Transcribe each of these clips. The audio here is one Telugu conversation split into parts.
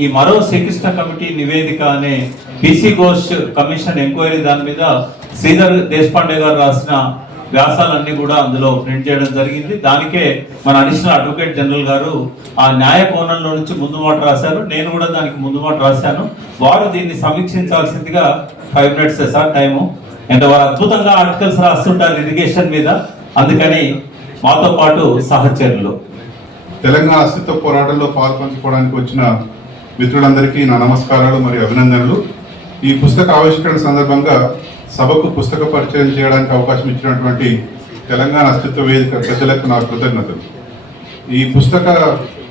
ఈ మరో శ్రీకృష్ణ కమిటీ నివేదిక అనే పీసీ ఘోష్ కమిషన్ ఎంక్వైరీ దాని మీద శ్రీధర్ దేశపాండే గారు రాసిన వ్యాసాలన్నీ కూడా అందులో ప్రింట్ చేయడం జరిగింది. దానికే మన అడిషనల్ అడ్వకేట్ జనరల్ గారు ఆ న్యాయ కోణంలో నుంచి ముందు మాట రాశారు. నేను కూడా దానికి ముందు మాట రాశాను. వారు దీన్ని సమీక్షించాల్సిందిగా 5 minutes సార్ టైము. అంటే వారు అద్భుతంగా ఆర్టికల్స్ రాస్తుంటారు ఇరిగేషన్ మీద, అందుకని మాతో పాటు సహచరులు. తెలంగాణ అస్తిత్వ పోరాటంలో పాల్పంచుకోవడానికి వచ్చిన మిత్రులందరికీ నా నమస్కారాలు మరియు అభినందనలు. ఈ పుస్తక ఆవిష్కరణ సందర్భంగా సభకు పుస్తక పరిచయం చేయడానికి అవకాశం ఇచ్చినటువంటి తెలంగాణ అస్తిత్వ వేదిక ప్రజలకు నా కృతజ్ఞతలు. ఈ పుస్తక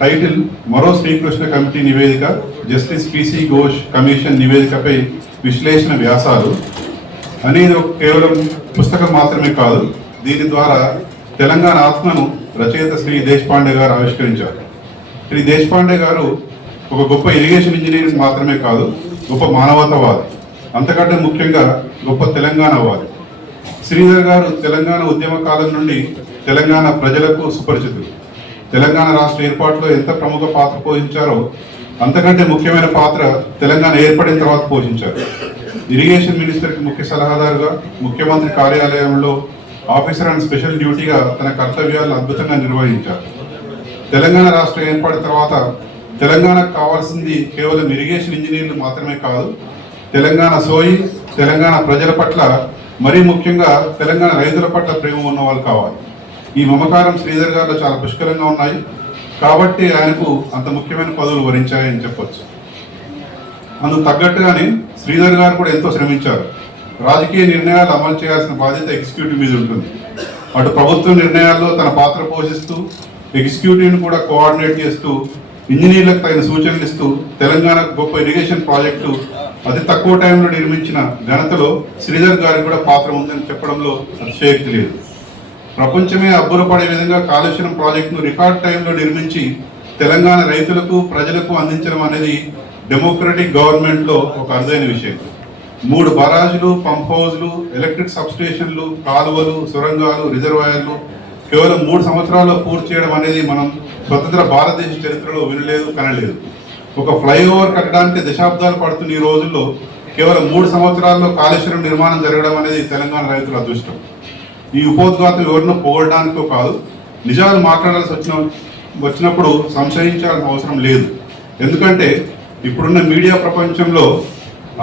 టైటిల్ మరో శ్రీకృష్ణ కమిటీ నివేదిక, జస్టిస్ పీసీ ఘోష్ కమిషన్ నివేదికపై విశ్లేషణ వ్యాసాలు అనేది కేవలం పుస్తకం మాత్రమే కాదు. దీని ద్వారా తెలంగాణ ఆత్మను రచయిత శ్రీ దేశపాండే గారు ఆవిష్కరించారు. శ్రీ దేశపాండే గారు ఒక గొప్ప ఇరిగేషన్ ఇంజనీర్ మాత్రమే కాదు, గొప్ప మానవతావాది, అంతకంటే ముఖ్యంగా గొప్ప తెలంగాణవాది. శ్రీధర్ గారు తెలంగాణ ఉద్యమ కాలం నుండి తెలంగాణ ప్రజలకు సుపరిచితులు. తెలంగాణ రాష్ట్ర ఏర్పాటులో ఎంత ప్రముఖ పాత్ర పోషించారో అంతకంటే ముఖ్యమైన పాత్ర తెలంగాణ ఏర్పడిన తర్వాత పోషించారు. ఇరిగేషన్ మినిస్టర్కి ముఖ్య సలహాదారుగా, ముఖ్యమంత్రి కార్యాలయంలో ఆఫీసర్ అండ్ స్పెషల్ డ్యూటీగా తన కర్తవ్యాలను అద్భుతంగా నిర్వహించారు. తెలంగాణ రాష్ట్రం ఏర్పడిన తర్వాత తెలంగాణకు కావాల్సింది కేవలం ఇరిగేషన్ ఇంజనీర్లు మాత్రమే కాదు, తెలంగాణ సోయి, తెలంగాణ ప్రజల పట్ల, మరీ ముఖ్యంగా తెలంగాణ రైతుల పట్ల ప్రేమ ఉన్న వాళ్ళు కావాలి. ఈ మమకారం శ్రీధర్ గారిలో చాలా పుష్కలంగా ఉన్నాయి. కాబట్టి ఆయనకు అంత ముఖ్యమైన పదవులు వరించాయని చెప్పొచ్చు. అందుకు తగ్గట్టుగానే శ్రీధర్ గారు కూడా ఎంతో శ్రమించారు. రాజకీయ నిర్ణయాలు అమలు చేయాల్సిన బాధ్యత ఎగ్జిక్యూటివ్ మీద ఉంటుంది. అటు ప్రభుత్వ నిర్ణయాల్లో తన పాత్ర పోషిస్తూ, ఎగ్జిక్యూటివ్ని కూడా కోఆర్డినేట్ చేస్తూ, ఇంజనీర్లకు తగిన సూచనలు ఇస్తూ తెలంగాణ గొప్ప ఇరిగేషన్ ప్రాజెక్టు అతి తక్కువ టైంలో నిర్మించిన ఘనతలో శ్రీధర్ గారికి కూడా పాత్ర ఉందని చెప్పడంలో అతిశయోక్తి లేదు. ప్రపంచమే అబ్బురపడే విధంగా కాళేశ్వరం ప్రాజెక్టును రికార్డ్ టైంలో నిర్మించి తెలంగాణ రైతులకు, ప్రజలకు అందించడం అనేది డెమోక్రటిక్ గవర్నమెంట్లో ఒక అరుదైన విషయం. 3 బరాజులు, పంప్ హౌజ్లు, ఎలక్ట్రిక్ సబ్స్టేషన్లు, కాలువలు, సొరంగాలు, రిజర్వాయర్లు కేవలం 3 సంవత్సరాల్లో పూర్తి చేయడం అనేది మనం స్వతంత్ర భారతదేశ చరిత్రలో వినలేదు, కనలేదు. ఒక ఫ్లైఓవర్ కట్టడానికి దశాబ్దాలు పడుతున్న ఈ రోజుల్లో కేవలం 3 సంవత్సరాల్లో కాళేశ్వరం నిర్మాణం జరగడం అనేది తెలంగాణ రైతుల అదృష్టం. ఈ ఉపోద్ఘాతం ఎవరినో పొగడడానికో కాదు, నిజాలు మాట్లాడాల్సి వచ్చినప్పుడు సంశయించాల్సిన అవసరం లేదు. ఎందుకంటే ఇప్పుడున్న మీడియా ప్రపంచంలో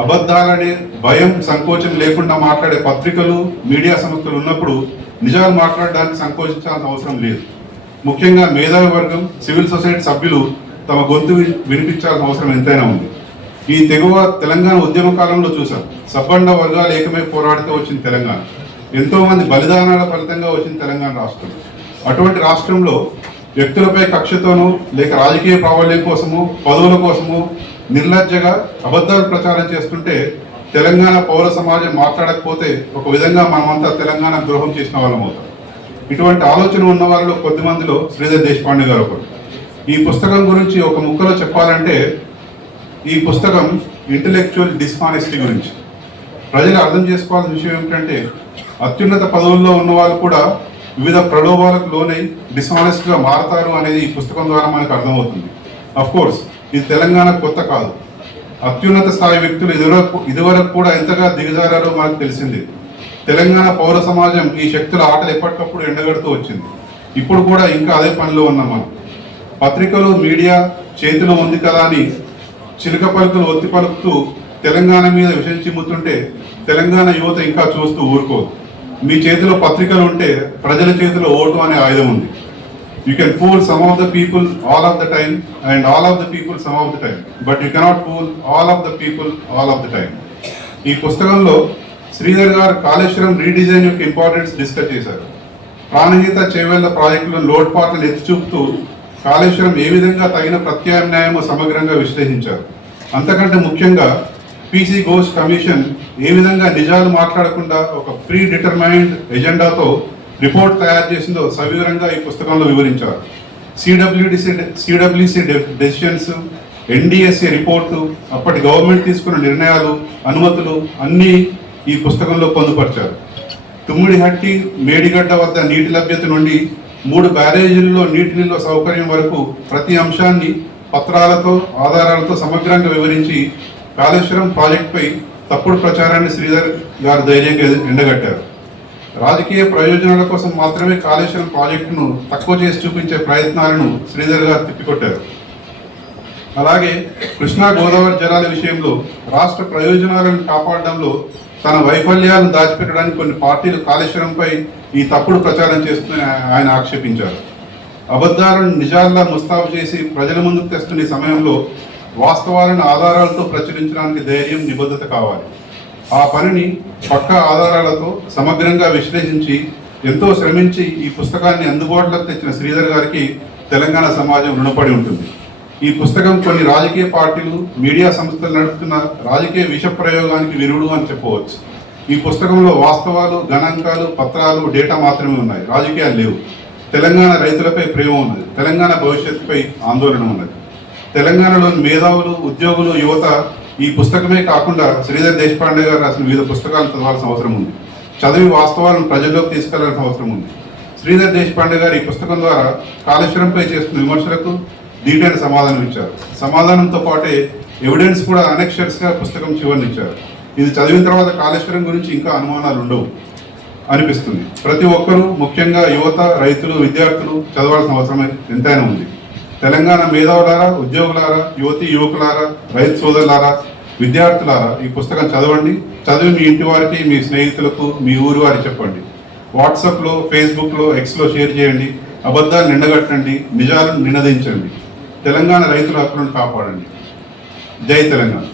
అబద్ధాలనే భయం, సంకోచం లేకుండా మాట్లాడే పత్రికలు, మీడియా సంస్థలు ఉన్నప్పుడు నిజాలు మాట్లాడడానికి సంకోచించాల్సిన అవసరం లేదు. ముఖ్యంగా మేధావి వర్గం, సివిల్ సొసైటీ సభ్యులు తమ గొంతు వినిపించాల్సిన అవసరం ఎంతైనా ఉంది. ఈ తెగువ తెలంగాణ ఉద్యమ కాలంలో చూసాం. సబ్బండ వర్గాలు ఏకమై పోరాడితే వచ్చిన తెలంగాణ, ఎంతో మంది బలిదానాల ఫలితంగా వచ్చిన తెలంగాణ రాష్ట్రం. అటువంటి రాష్ట్రంలో వ్యక్తులపై కక్షతోనూ లేక రాజకీయ ప్రాబల్యం కోసము, పదవుల కోసము నిర్లజ్జగా అబద్ధాలు ప్రచారం చేస్తుంటే తెలంగాణ పౌర సమాజం మాట్లాడకపోతే ఒక విధంగా మనమంతా తెలంగాణ ద్రోహం చేసిన వాళ్ళం అవుతాం. ఇటువంటి ఆలోచన ఉన్న వాళ్ళలో కొద్దిమందిలో శ్రీధర్ దేశపాండే గారు ఒకరు. ఈ పుస్తకం గురించి ఒక ముక్కలో చెప్పాలంటే, ఈ పుస్తకం ఇంటలెక్చువల్ డిస్హానెస్టీ గురించి. ప్రజలు అర్థం చేసుకోవాల్సిన విషయం ఏమిటంటే, అత్యున్నత పదవుల్లో ఉన్న వాళ్ళు కూడా వివిధ ప్రలోభాలకు లోనై డిస్హానెస్ట్గా మారతారు అనేది ఈ పుస్తకం ద్వారా మనకు అర్థమవుతుంది. అఫ్కోర్స్ ఇది తెలంగాణ కొత్త కాదు. అత్యున్నత స్థాయి వ్యక్తులు ఇదివరకు కూడా ఎంతగా దిగజారారో మనకు తెలిసింది. తెలంగాణ పౌర సమాజం ఈ శక్తుల ఆటలు ఎప్పటికప్పుడు ఎండగడుతూ వచ్చింది. ఇప్పుడు కూడా ఇంకా అదే పనిలో ఉన్నాం మనం. పత్రికలు, మీడియా చేతిలో ఉంది కదా అని చిలుక పలుకులు ఒత్తి పలుకుతూ తెలంగాణ మీద విషయం చిమ్ముతుంటే తెలంగాణ యువత ఇంకా చూస్తూ ఊరుకోదు. మీ చేతిలో పత్రికలు ఉంటే ప్రజల చేతిలో ఓటు అనే ఆయుధం ఉంది. You can fool some of the people all of the time and all of the people some of the time, but you cannot fool all of the people all of the time. ఈ పుస్తకంలో శ్రీధర్ గారు కాళేశ్వరం రీడిజైన్ యొక్క ఇంపార్టెన్స్ డిస్కస్ చేశారు. ప్రాణహిత, చేవెళ్ల ప్రాజెక్టులను లోటుపాట్లను ఎత్తి చూపుతూ కాళేశ్వరం ఏ విధంగా తగిన ప్రత్యామ్నాయమో సమగ్రంగా విశ్లేషించారు. అంతకంటే ముఖ్యంగా పీసీ ఘోష్ కమిషన్ ఏ విధంగా నిజాలు మాట్లాడకుండా ఒక ప్రీ డిటర్మైన్డ్ ఎజెండాతో రిపోర్ట్ తయారు చేసిందో సవివరంగా ఈ పుస్తకంలో వివరించారు. సిడబ్ల్యూసి డెసిషన్స్, ఎన్డిఎస్ఏ రిపోర్టు, అప్పటి గవర్నమెంట్ తీసుకున్న నిర్ణయాలు, అనుమతులు అన్నీ ఈ పుస్తకంలో పొందుపరిచారు. తుమ్మిడిహట్టి, మేడిగడ్డ వద్ద నీటి లభ్యత నుండి 3 బ్యారేజీల్లో నీటి నిల్వ సౌకర్యం వరకు ప్రతి అంశాన్ని పత్రాలతో ఆధారాలతో సమగ్రంగా వివరించి కాళేశ్వరం ప్రాజెక్టుపై తప్పుడు ప్రచారాన్ని శ్రీధర్ గారు ధైర్యంగా ఎండగట్టారు. రాజకీయ ప్రయోజనాల కోసం మాత్రమే కాళేశ్వరం ప్రాజెక్టును తక్కువ చేసి చూపించే ప్రయత్నాలను శ్రీధర్ గారు తిప్పికొట్టారు. అలాగే కృష్ణా గోదావరి జలాల విషయంలో రాష్ట్ర ప్రయోజనాలను కాపాడడంలో తన వైఫల్యాలను దాచిపెట్టడానికి కొన్ని పార్టీలు కాళేశ్వరంపై ఈ తప్పుడు ప్రచారం చేస్తుందని ఆయన ఆక్షేపించారు. అబద్ధాలను నిజాల్లా ముస్తాబు చేసి ప్రజల ముందుకు తెస్తున్న ఈ సమయంలో వాస్తవాలను ఆధారాలతో ప్రచురించడానికి ధైర్యం, నిబద్ధత కావాలి. ఆ పనిని పక్కా ఆధారాలతో సమగ్రంగా విశ్లేషించి ఎంతో శ్రమించి ఈ పుస్తకాన్ని అందుబాటులోకి తెచ్చిన శ్రీధర్ గారికి తెలంగాణ సమాజం రుణపడి ఉంటుంది. ఈ పుస్తకం కొన్ని రాజకీయ పార్టీలు, మీడియా సంస్థలు నడుపుతున్న రాజకీయ విష ప్రయోగానికి విరుడు అని చెప్పవచ్చు. ఈ పుస్తకంలో వాస్తవాలు, గణాంకాలు, పత్రాలు, డేటా మాత్రమే ఉన్నాయి. రాజకీయాలు లేవు. తెలంగాణ రైతులపై ప్రేమ ఉన్నది. తెలంగాణ భవిష్యత్తుపై ఆందోళన ఉన్నది. తెలంగాణలోని మేధావులు, ఉద్యోగులు, యువత ఈ పుస్తకమే కాకుండా శ్రీధర్ దేశపాండే గారు రాసిన వివిధ పుస్తకాలు చదవాల్సిన అవసరం ఉంది. చదివి వాస్తవాలను ప్రజల్లోకి తీసుకెళ్లాల్సిన అవసరం ఉంది. శ్రీధర్ దేశపాండే గారు ఈ పుస్తకం ద్వారా కాళేశ్వరంపై చేస్తున్న విమర్శలకు ధీటైన సమాధానం ఇచ్చారు. సమాధానంతో పాటే ఎవిడెన్స్ కూడా అనెక్షర్స్గా పుస్తకం చివరినిచ్చారు. ఇది చదివిన తర్వాత కాళేశ్వరం గురించి ఇంకా అనుమానాలు ఉండవు అనిపిస్తుంది. ప్రతి ఒక్కరూ, ముఖ్యంగా యువత, రైతులు, విద్యార్థులు చదవాల్సిన అవసరం ఎంతైనా ఉంది. తెలంగాణ మేధావులారా, ఉద్యోగులారా, యువతి యువకులారా, రైతు సోదరులారా, విద్యార్థులారా, ఈ పుస్తకం చదవండి. చదివి మీ ఇంటి వారికి, మీ స్నేహితులకు, మీ ఊరి వారికి చెప్పండి. వాట్సాప్లో, ఫేస్బుక్లో, ఎక్స్లో షేర్ చేయండి. అబద్ధాలు నిండగట్టండి, నిజాలను నినదించండి. తెలంగాణ రైతుల హక్కులను కాపాడండి. జై తెలంగాణ.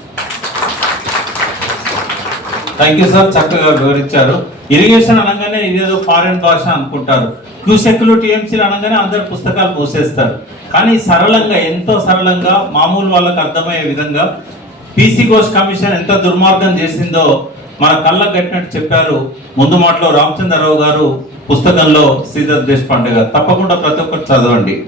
థ్యాంక్ యూ సార్, చక్కగా వివరించారు. ఇరిగేషన్ అనగానే ఇదేదో ఫారెన్ భాష అనుకుంటారు. క్యూసెక్లు, టీఎంసీలు అనగానే అందరు పుస్తకాలు మూసేస్తారు. కానీ సరళంగా, ఎంతో సరళంగా, మామూలు వాళ్ళకు అర్థమయ్యే విధంగా పీసీ ఘోష్ కమిషన్ ఎంత దుర్మార్గం చేసిందో మన కళ్ళకు కట్టినట్టు చెప్పారు. ముందు మాటలో రామచంద్రరావు గారు పుస్తకంలో శ్రీధర్ దేశపాండే గారు. తప్పకుండా ప్రతి ఒక్కరు చదవండి.